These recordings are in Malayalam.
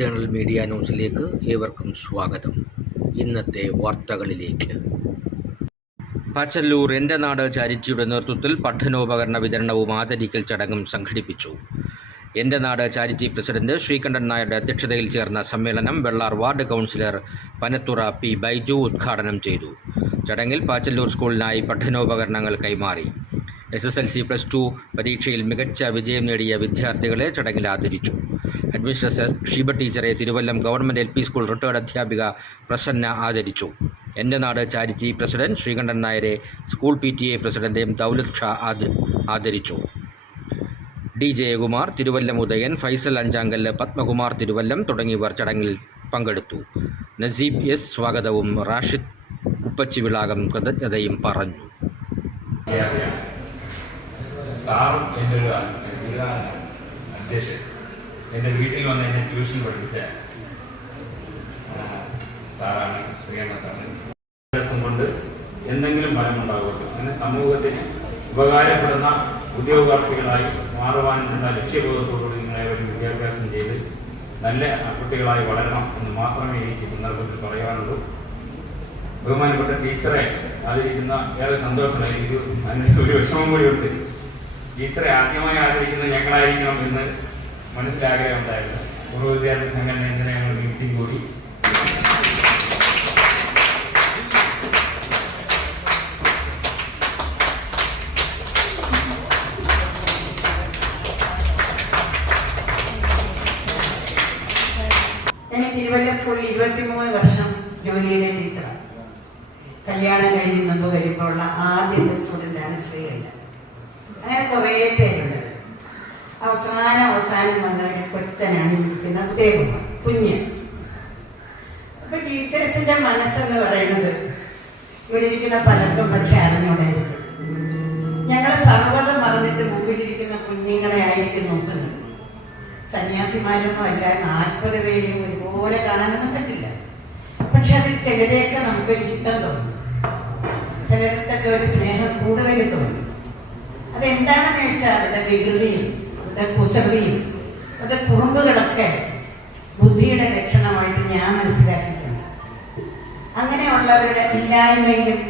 ജേണൽ മീഡിയ ന്യൂസിലേക്ക് ഏവർക്കും സ്വാഗതം. ഇന്നത്തെ വാർത്തകളിലേക്ക്. പച്ചല്ലൂർ എന്റെ നാട് ചാരിറ്റിയുടെ നേതൃത്വത്തിൽ പഠനോപകരണ വിതരണവും ആദരിക്കൽ ചടങ്ങും സംഘടിപ്പിച്ചു. എന്റെ നാട് ചാരിറ്റി പ്രസിഡന്റ് ശ്രീകണ്ഠൻ നായരുടെ അധ്യക്ഷതയിൽ ചേർന്ന സമ്മേളനം Vellar ward councillor Panathura P Baiju ഉദ്ഘാടനം ചെയ്തു. ചടങ്ങിൽ പാച്ചല്ലൂർ സ്കൂളിനായി പഠനോപകരണങ്ങൾ കൈമാറി. S S L C plus two പരീക്ഷയിൽ മികച്ച വിജയം നേടിയ വിദ്യാർത്ഥികളെ ചടങ്ങിൽ ആദരിച്ചു. അഡ്മിനിസ്ട്രേറ്റർ ഷീബ ടീച്ചറെ Thiruvallam government L P school retired അധ്യാപിക പ്രസന്ന ആദരിച്ചു. എന്റെ നാട് ചാരിറ്റി പ്രസിഡന്റ് ശ്രീകണ്ഠൻ നായരെ school P T A president Daulat Shah ആദ- ആദരിച്ചു. ഡി ജയകുമാർ തിരുവല്ലം ഉദയൻ ഫൈസൽ അഞ്ചാങ്കല്ല് പത്മകുമാർ തിരുവല്ലം തുടങ്ങിയവർ ചടങ്ങിൽ പങ്കെടുത്തു. നസീബ് എസ് സ്വാഗതവും റാഷിദ് ഉപ്പച്ചിവിളാകം കൃതജ്ഞതയും പറഞ്ഞു. സാറും എന്റെ അധ്യക്ഷൻ. എന്റെ വീട്ടിൽ വന്ന് എന്നെ ട്യൂഷൻ പഠിപ്പിച്ച സാറാണ് ശ്രീകരണ സാറ്. കൊണ്ട് എന്തെങ്കിലും ഫലമുണ്ടാകുമല്ലോ അങ്ങനെ സമൂഹത്തിന് ഉപകാരപ്പെടുന്ന ഉദ്യോഗാർത്ഥികളായി മാറുവാനുള്ള ലക്ഷ്യബോധത്തോടുകൂടി നിങ്ങളെ ഒരു വിദ്യാഭ്യാസം ചെയ്ത് നല്ല കുട്ടികളായി വളരണം എന്ന് മാത്രമേ എനിക്ക് സന്ദർഭത്തിൽ പറയാനുള്ളൂ ബഹുമാനപ്പെട്ട ടീച്ചറെ ആദരിക്കുന്ന ഏറെ സന്തോഷമായി എനിക്ക് അതിന് ഒരു വിഷമം കൂടിയുണ്ട് ടീച്ചറെ ആദ്യമായി ആദരിക്കുന്നത് ഞങ്ങളായിരിക്കണം എന്ന് മനസ്സിലാഗ്രഹം ഉണ്ടായിരുന്നു പൂർവ വിദ്യാർത്ഥി സംഘടന ഞങ്ങൾ മീറ്റിംഗ് കൂടി. തിരുവല്ല സ്കൂളിൽ ഇരുപത്തിമൂന്ന് വർഷം ടീച്ചറാണ് കല്യാണം കഴിഞ്ഞ് മുമ്പ് വരുമ്പോൾ ആദ്യത്തെ സ്റ്റുഡന്റാണ് ശ്രീകണ്ഠൻ. അങ്ങനെ കുറേ പേരുണ്ട്. അവസാനം അവസാനം വന്ന ഒരു കൊച്ചനാണ് ഇരിക്കുന്ന ഉദയകുമാർ കുഞ്ഞ്. അപ്പൊ ടീച്ചേഴ്സിന്റെ മനസ്സെന്ന് പറയുന്നത് ഇവിടെ ഇരിക്കുന്ന പലർക്കും പക്ഷെ അറിഞ്ഞോടായിരിക്കും ഞങ്ങൾ സർവതം മറന്നിട്ട് മുമ്പിലിരിക്കുന്ന കുഞ്ഞുങ്ങളെ ആയിരിക്കും നോക്കുന്നത്. സന്യാസിമാരൊന്നും അല്ല നാൽപ്പത് പേരെയും ഒരുപോലെ കാണാനൊന്നും പറ്റില്ല. പക്ഷെ അതിൽ ചിലരെയൊക്കെ നമുക്കൊരു ചിത്രം തോന്നും. ചിലർക്കൊക്കെ ഒരു സ്നേഹം കൂടുതൽ തോന്നും. അതെന്താണെന്ന് വെച്ചാൽ അവരുടെ വികൃതിയും അവരുടെ കുസൃതിയും അവരുടെ കുറുമ്പുകളൊക്കെ ബുദ്ധിയുടെ ലക്ഷണമായിട്ട് ഞാൻ മനസ്സിലാക്കിയിട്ടുണ്ട്. അങ്ങനെയുള്ളവരുടെ ഇല്ലായ്മയിലും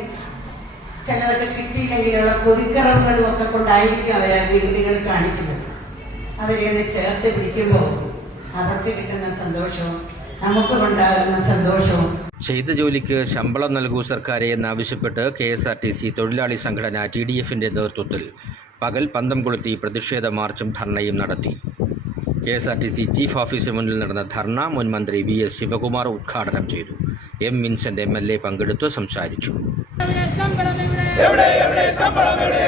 ചിലതൊക്കെ കിട്ടിയില്ലെങ്കിലുള്ള കൊതിക്കറവുകളും ഒക്കെ കൊണ്ടായിരിക്കും അവർ വീടുകൾ കാണിക്കുന്നത്. അവരെ ഒന്ന് ചേർത്ത് പിടിക്കുമ്പോൾ അവർക്ക് കിട്ടുന്ന സന്തോഷവും നമുക്കുണ്ടാകുന്ന സന്തോഷവും. ചെയ്ത ജോലിക്ക് ശമ്പളം നൽകൂ സർക്കാരെ എന്നാവശ്യപ്പെട്ട് K S R T C തൊഴിലാളി സംഘടന ടി ഡി എഫിന്റെ നേതൃത്വത്തിൽ പകൽ പന്തം കൊളുത്തി പ്രതിഷേധ മാർച്ചും ധർണയും നടത്തി K S R T C chief ഓഫീസിന് മുന്നിൽ നടന്ന ധർണ മുൻ മന്ത്രി വി എസ് ശിവകുമാർ ഉദ്ഘാടനം ചെയ്തു M Vincent M L A പങ്കെടുത്തു സംസാരിച്ചു എവിടെ എവിടെ ശമ്പളം എവിടെ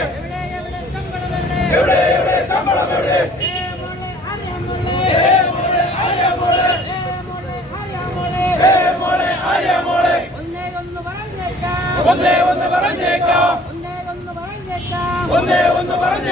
എവിടെ എവിടെ ശമ്പളം എവിടെ എവിടെ എവിടെ ശമ്പളം എവിടെ ഏ മോളെ ആര്യ മോളെ ഏ മോളെ ആര്യ മോളെ ഒന്നേ ഒന്ന് പറഞ്ഞേക്കാം ഒന്നേ ഒന്ന് പറഞ്ഞേക്കാം ഒന്നേ ഒന്ന് പറഞ്ഞേക്കാം ഒന്നേ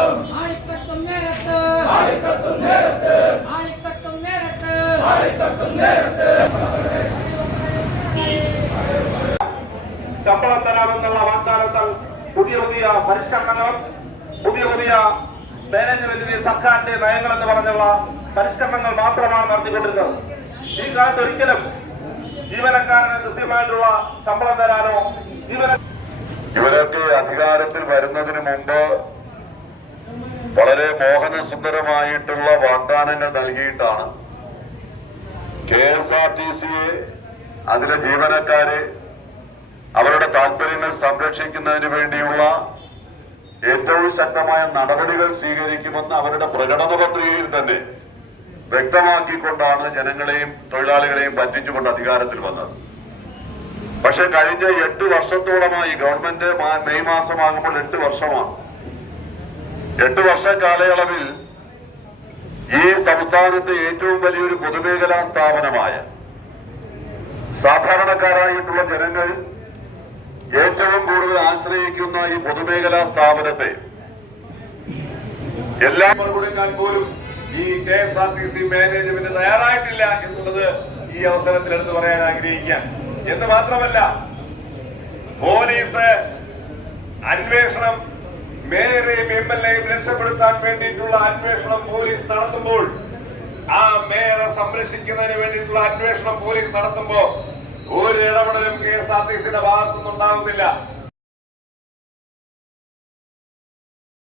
പുതിയ പുതിയ പരിഷ്കരണങ്ങളും പുതിയ പുതിയ മാനേജ്മെന്റിന്റെ സർക്കാരിന്റെ നയങ്ങൾ എന്ന് പറഞ്ഞുള്ള പരിഷ്കരണങ്ങൾ മാത്രമാണ് നടത്തിക്കൊണ്ടിരുന്നത്. ഈ കാലത്ത് ഒരിക്കലും ജീവനക്കാരന് കൃത്യമായിട്ടുള്ള ശമ്പളം തരാനോ ജീവന ഇവരൊക്കെ അധികാരത്തിൽ വരുന്നതിന് മുമ്പ് വളരെ മോഹനസുന്ദരമായിട്ടുള്ള വാഗ്ദാനങ്ങൾ നൽകിയിട്ടാണ്. കെ എസ് ആർ ടി സിയെ അതിലെ ജീവനക്കാരെ സംരക്ഷിക്കുന്നതിന് വേണ്ടിയുള്ള ഏറ്റവും ശക്തമായ നടപടികൾ സ്വീകരിക്കുമെന്ന് അവരുടെ പ്രകടന പത്രികയിൽ തന്നെ വ്യക്തമാക്കിക്കൊണ്ടാണ് ജനങ്ങളെയും തൊഴിലാളികളെയും പറ്റിച്ചുകൊണ്ട് അധികാരത്തിൽ വന്നത്. പക്ഷെ കഴിഞ്ഞ എട്ട് വർഷത്തോളമായി ഗവൺമെന്റ് മെയ് മാസമാകുമ്പോൾ എട്ട് വർഷമാണ്. എട്ട് വർഷ കാലയളവിൽ ഈ സംസ്ഥാനത്തെ ഏറ്റവും വലിയൊരു പൊതുമേഖലാ സ്ഥാപനമായ സാധാരണക്കാരായിട്ടുള്ള ജനങ്ങൾ ഏറ്റവും കൂടുതൽ ആശ്രയിക്കുന്ന ഈ പൊതുമേഖലാ സ്ഥാപനത്തെ എല്ലാ കൊടുക്കാൻ പോലും ഈ K S R T C management തയ്യാറായിട്ടില്ല എന്നുള്ളത് ഈ അവസരത്തിൽ എടുത്തു പറയാൻ ആഗ്രഹിക്കാം എന്ന് മാത്രമല്ല പോലീസ് അന്വേഷണം മേയറെയും എം എൽ എയും രക്ഷപ്പെടുത്താൻ വേണ്ടിയിട്ടുള്ള അന്വേഷണം പോലീസ് നടത്തുമ്പോൾ ആ മേയറെ സംരക്ഷിക്കുന്നതിന് വേണ്ടിയിട്ടുള്ള അന്വേഷണം പോലീസ് നടത്തുമ്പോ ഒരു ഇടപെടലും കെ എസ് ആർ ടി സിയുടെ ഭാഗത്തുനിന്നുണ്ടാകുന്നില്ല